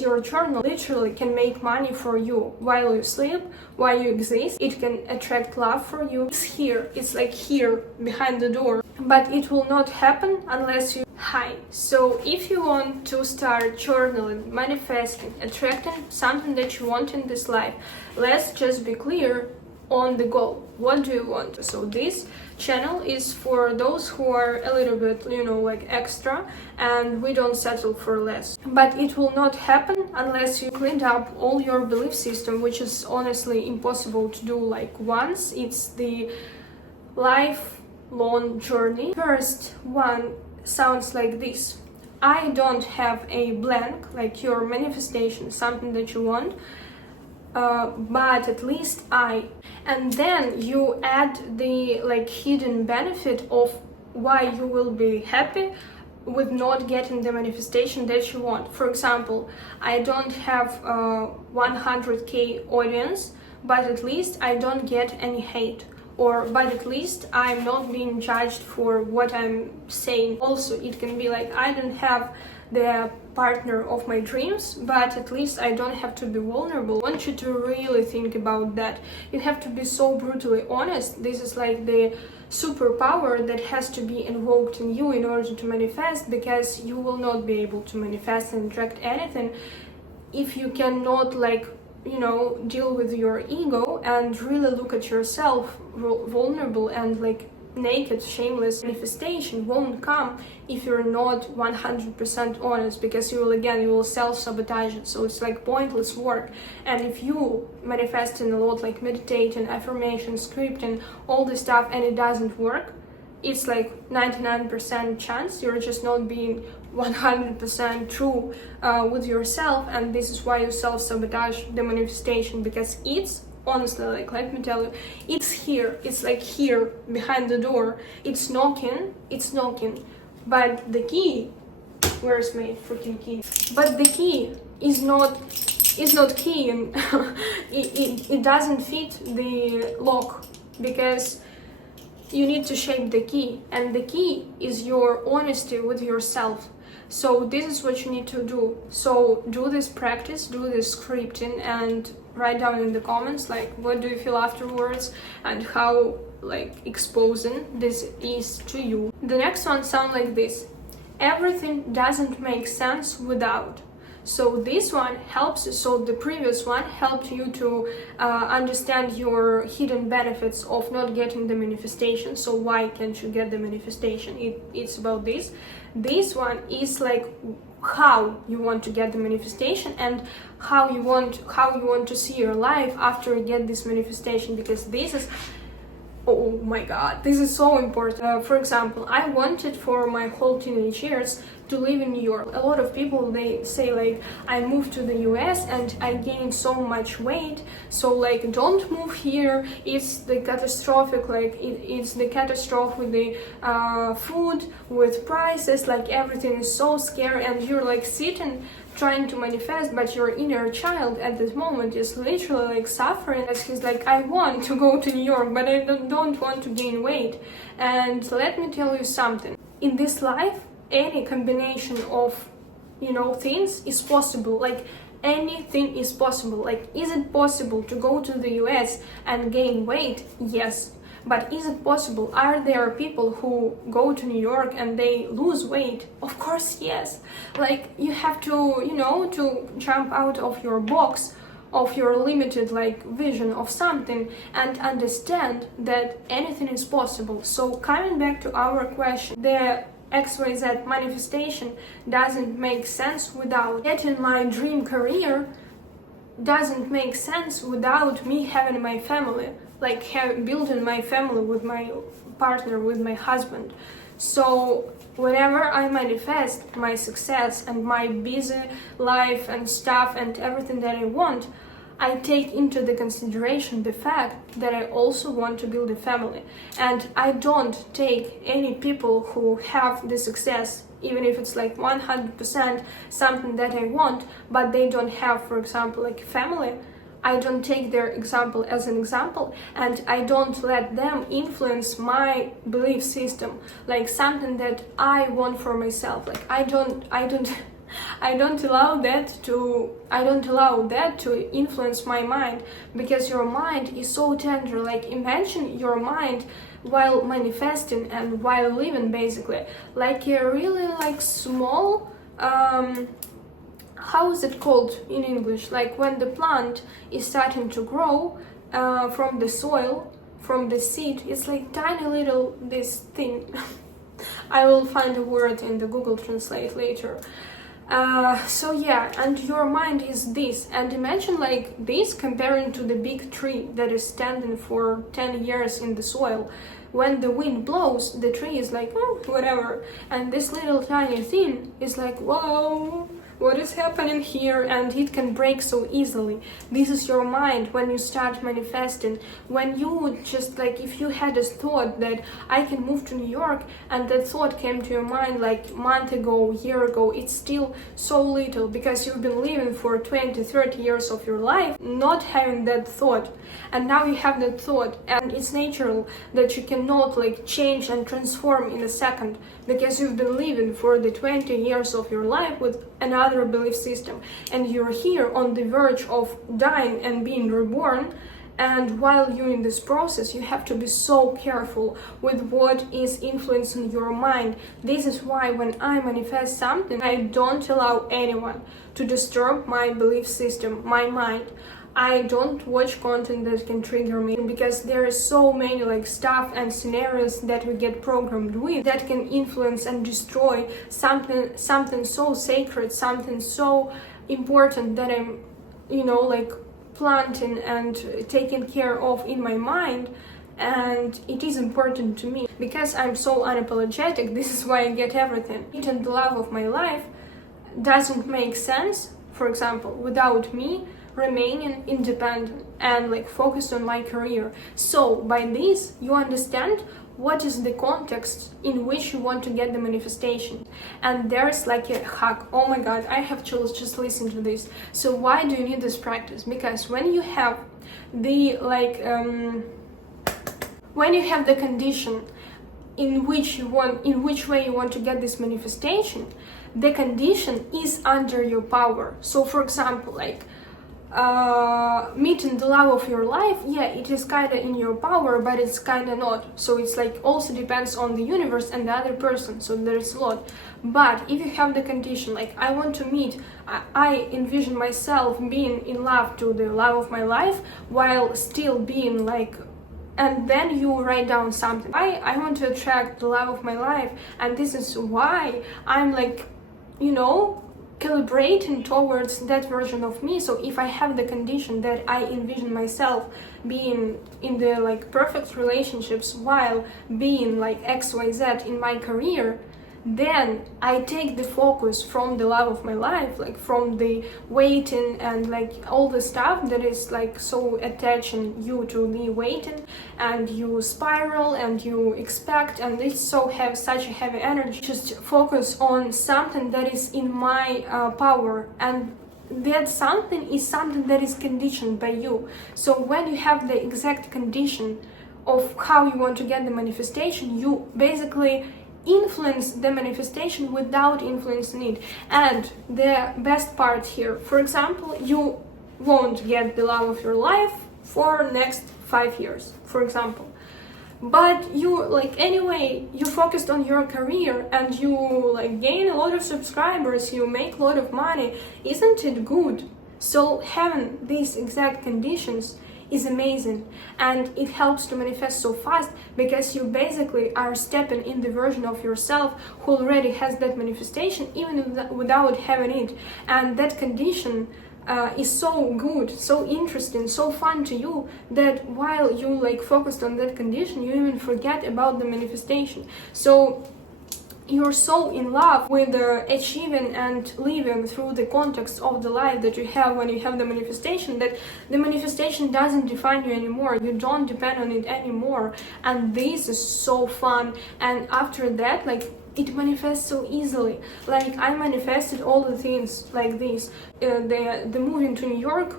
Your journal literally can make money for you while you sleep, while you exist. It can attract love for you. It's here, it's like here behind the door, but it will not happen unless you hide. So if you want to start journaling, manifesting, attracting something that you want in this life, let's just be clear on the goal. What do you want? So this channel is for those who are a little bit, like extra, and we don't settle for less. But it will not happen unless you cleaned up all your belief system, which is honestly impossible to do like once. It's the lifelong journey. First one sounds like this: I don't have a blank, like your manifestation, something that you want, but at least and then you add the hidden benefit of why you will be happy with not getting the manifestation that you want. For example, I don't have 100k audience, but at least I don't get any hate, or but at least I'm not being judged for what I'm saying. Also, it can be like, I don't have the partner of my dreams, but at least I don't have to be vulnerable. I want you to really think about that. You have to be so brutally honest. This is like the superpower that has to be invoked in you in order to manifest, because you will not be able to manifest and attract anything if you cannot deal with your ego and really look at yourself vulnerable and naked, shameless. Manifestation won't come if you're not 100% honest, because you will self-sabotage it. So it's like pointless work. And if you manifesting a lot, like meditating, affirmation, scripting, all this stuff, and it doesn't work, it's like 99% chance you're just not being 100% true with yourself. And this is why you self-sabotage the manifestation, because it's honestly, let me tell you, it's here, it's like here behind the door, it's knocking, but the key, where's my freaking key? But the key is not key, and it doesn't fit the lock, because you need to shape the key, and the key is your honesty with yourself. So this is what you need to do. So do this practice, do this scripting, and write down in the comments what do you feel afterwards and how exposing this is to you. The next one sounds like this: everything doesn't make sense without. So this one helps you. So the previous one helped you to understand your hidden benefits of not getting the manifestation. So why can't you get the manifestation? It's about this. This one is how you want to get the manifestation and how you want to see your life after you get this manifestation, because this is, oh my god, this is so important. For example, I wanted for my whole teenage years to live in New York. A lot of people, they say I moved to the US and I gained so much weight, so don't move here, it's the catastrophic, it's the catastrophe with the food, with prices, everything is so scary, and you're sitting trying to manifest, but your inner child at this moment is literally suffering, as he's I want to go to New York, but I don't want to gain weight. And let me tell you something, in this life any combination of things is possible. Anything is possible. Is it possible to go to the US and gain weight? Yes. But is it possible? Are there people who go to New York and they lose weight? Of course, yes. You have to, to jump out of your box, of your limited vision of something, and understand that anything is possible. So coming back to our question, the XYZ manifestation doesn't make sense without getting my dream career, doesn't make sense without me having my family, building my family with my partner, with my husband. So whenever I manifest my success and my busy life and stuff and everything that I want, I take into the consideration the fact that I also want to build a family. And I don't take any people who have the success, even if it's 100% something that I want, but they don't have, for example, family. I don't take their example as an example, and I don't let them influence my belief system, something that I want for myself. I don't I don't allow that to influence my mind, because your mind is so tender. Like, imagine your mind while manifesting and while living, basically, like a really like small, how is it called in English, like when the plant is starting to grow from the soil, from the seed. It's like tiny little this thing. I will find a word in the Google Translate later. So yeah, and your mind is this, and imagine like this comparing to the big tree that is standing for 10 years in the soil. When the wind blows, the tree is like, oh, whatever, and this little tiny thing is like, whoa, what is happening here? And it can break so easily. This is your mind when you start manifesting. When you just like, if you had a thought that I can move to New York, and that thought came to your mind like month ago, year ago, it's still so little, because you've been living for 20, 30 years of your life not having that thought, and now you have that thought, and it's natural that you cannot like change and transform in a second, because you've been living for the 20 years of your life with another belief system, and you're here on the verge of dying and being reborn. And while you're in this process, you have to be so careful with what is influencing your mind. This is why when I manifest something, I don't allow anyone to disturb my belief system, my mind. I don't watch content that can trigger me, because there is so many like stuff and scenarios that we get programmed with that can influence and destroy something so sacred, something so important that I'm, like planting and taking care of in my mind. And it is important to me because I'm so unapologetic. This is why I get everything. Even the love of my life doesn't make sense, for example, without me remaining independent and like focused on my career. So by this you understand what is the context in which you want to get the manifestation. And there's like a hack. Oh my god, I have chills just listen to this. So why do you need this practice? Because when you have the when you have the condition in which way you want to get this manifestation, the condition is under your power. So for example, like meeting the love of your life, yeah, it is kind of in your power, but it's kind of not. So it's like also depends on the universe and the other person, so there's a lot. But if you have the condition like I want to meet, I envision myself being in love to the love of my life while still being like, and then you write down something, I want to attract the love of my life, and this is why I'm like, calibrating towards that version of me. So if I have the condition that I envision myself being in the like perfect relationships while being like XYZ in my career, then I take the focus from the love of my life, like from the waiting and like all the stuff that is like so attaching you to the waiting, and you spiral and you expect, and it's so have such a heavy energy. Just focus on something that is in my power, and that something is something that is conditioned by you. So when you have the exact condition of how you want to get the manifestation, you basically influence the manifestation without influencing it. And the best part here, for example, you won't get the love of your life for next 5 years, for example, but you like anyway you focused on your career and you like gain a lot of subscribers, you make a lot of money. Isn't it good? So having these exact conditions is amazing, and it helps to manifest so fast, because you basically are stepping in the version of yourself who already has that manifestation even without having it. And that condition is so good, so interesting, so fun to you, that while you like focused on that condition, you even forget about the manifestation. So you're so in love with achieving and living through the context of the life that you have when you have the manifestation, that the manifestation doesn't define you anymore. You don't depend on it anymore. And this is so fun. And after that, like, it manifests so easily. Like, I manifested all the things like this. The moving to New York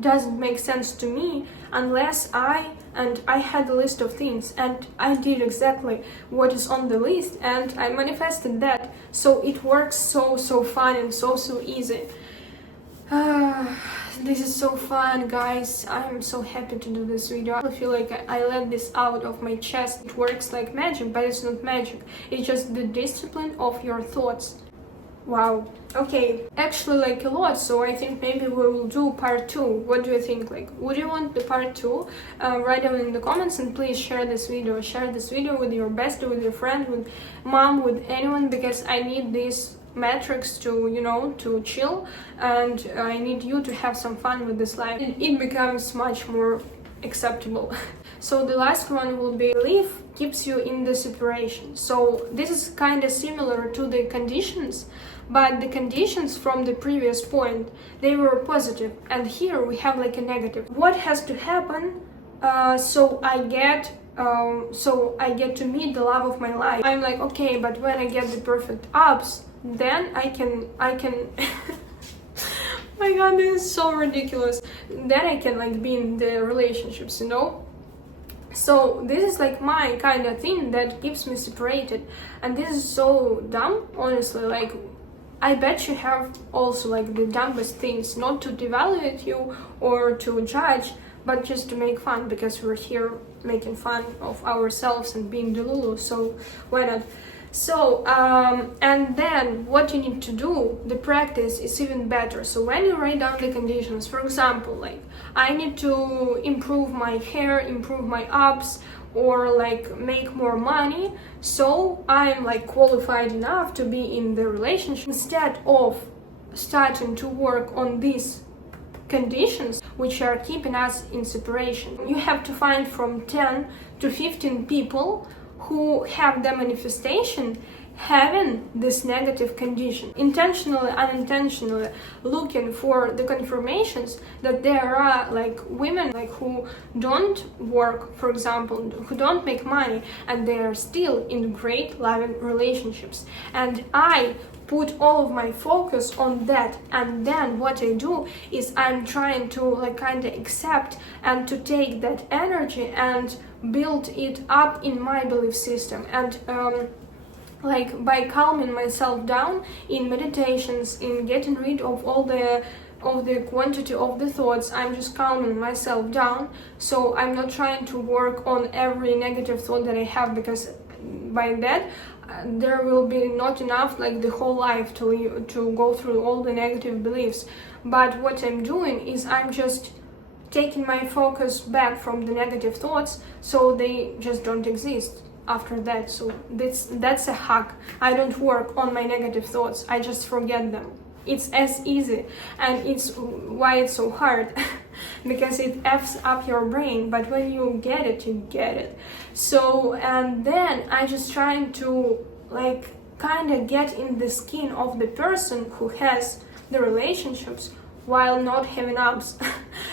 doesn't make sense to me unless I had a list of things and I did exactly what is on the list and I manifested that. So it works so fun and so easy. This is so fun, guys. I'm so happy to do this video. I feel like I let this out of my chest. It works like magic, but it's not magic. It's just the discipline of your thoughts. Wow. Okay, actually like a lot, so I think maybe we will do part 2. What do you think? Like, would you want the part 2? Write down in the comments, and please share this video. Share this video with your bestie, with your friend, with mom, with anyone, because I need these metrics to, you know, to chill, and I need you to have some fun with this life. It becomes much more acceptable. So the last one will be belief keeps you in the separation. So this is kind of similar to the conditions, but the conditions from the previous point, they were positive, and here we have like a negative. What has to happen so I get to meet the love of my life? I'm like, okay, but when I get the perfect abs, then I can my god, this is so ridiculous. Then I can like be in the relationships, you know? So this is like my kind of thing that keeps me separated, and this is so dumb, honestly. Like, I bet you have also like the dumbest things, not to devalue you or to judge, but just to make fun, because we're here making fun of ourselves and being delulu, so why not? So and then what you need to do, the practice is even better. So when you write down the conditions, for example, like I need to improve my hair, improve my abs, or like make more money, so I'm like qualified enough to be in the relationship. Instead of starting to work on these conditions which are keeping us in separation, you have to find from 10 to 15 people who have the manifestation having this negative condition, intentionally, unintentionally looking for the confirmations that there are like women like who don't work, for example, who don't make money, and they are still in great loving relationships. And I put all of my focus on that, and then what I do is I'm trying to like kind of accept and to take that energy and build it up in my belief system, and like by calming myself down in meditations, in getting rid of all the quantity of the thoughts, I'm just calming myself down, so I'm not trying to work on every negative thought that I have, because by that there will be not enough like the whole life to go through all the negative beliefs. But what I'm doing is I'm just taking my focus back from the negative thoughts, so they just don't exist after that. So that's a hack. I don't work on my negative thoughts, I just forget them. It's as easy, and it's why it's so hard because it f's up your brain, but when you get it, you get it. So, and then I just trying to like kind of get in the skin of the person who has the relationships while not having abs.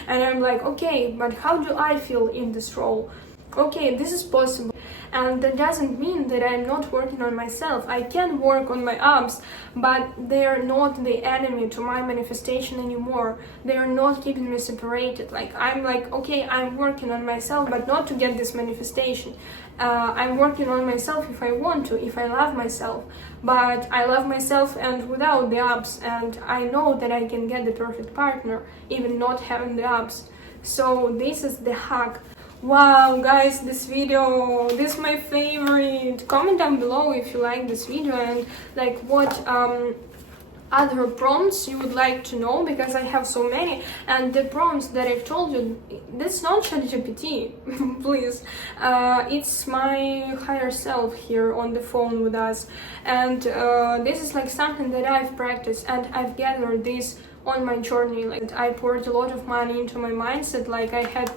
And I'm like, okay, but how do I feel in this role? Okay, this is possible. And that doesn't mean that I'm not working on myself. I can work on my abs, but they're not the enemy to my manifestation anymore. They're not keeping me separated. Like, I'm like, okay, I'm working on myself, but not to get this manifestation. I'm working on myself if I want to, if I love myself. But I love myself and without the abs, and I know that I can get the perfect partner, even not having the abs. So this is the hack. Wow, guys, this video, this is my favorite. Comment down below if you like this video, and like what other prompts you would like to know, because I have so many. And the prompts that I've told you, that's not ChatGPT, please. It's my higher self here on the phone with us, and this is like something that I've practiced, and I've gathered this on my journey. Like, I poured a lot of money into my mindset. Like, I had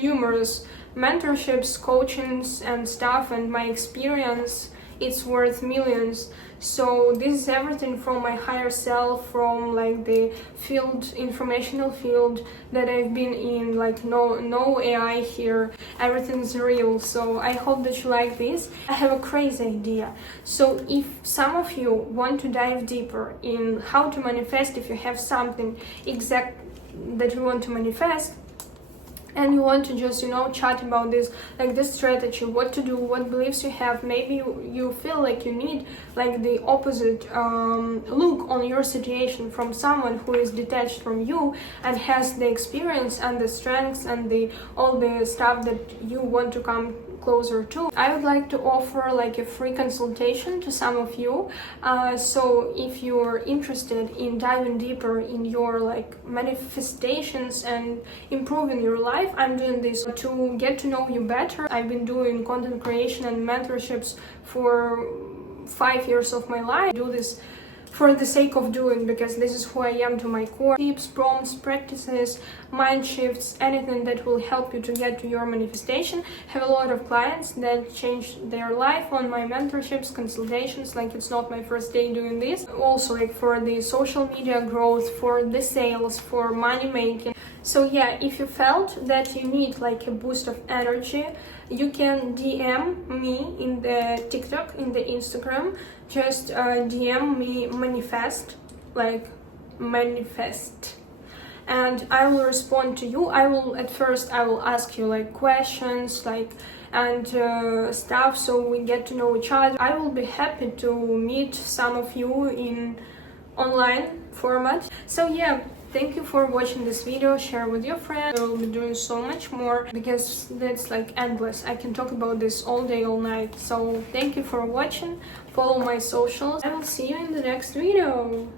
numerous mentorships, coachings and stuff, and my experience, it's worth millions. So this is everything from my higher self, from like the field, informational field that I've been in, like no AI here, everything's real. So I hope that you like this. I have a crazy idea. So if some of you want to dive deeper in how to manifest, if you have something that you want to manifest, and you want to just, you know, chat about this, like this strategy, what to do, what beliefs you have. Maybe you feel like you need like the opposite look on your situation from someone who is detached from you and has the experience and the strengths and the all the stuff that you want to come closer to. I would like to offer like a free consultation to some of you. So if you're interested in diving deeper in your like manifestations and improving your life, I'm doing this to get to know you better. I've been doing content creation and mentorships for 5 years of my life. I do this for the sake of doing, because this is who I am to my core. Tips, prompts, practices, mind shifts, anything that will help you to get to your manifestation. Have a lot of clients that changed their life on my mentorships, consultations. Like, it's not my first day doing this. Also, like for the social media growth, for the sales, for money making. So yeah, if you felt that you need like a boost of energy, you can DM me in the TikTok, in the Instagram. Just DM me manifest, like manifest, and I will respond to you. At first I will ask you like questions, like and stuff, so we get to know each other. I will be happy to meet some of you in online format. So yeah, thank you for watching this video. Share with your friends. I will be doing so much more, because that's like endless. I can talk about this all day, all night. So thank you for watching. Follow my socials. I will see you in the next video.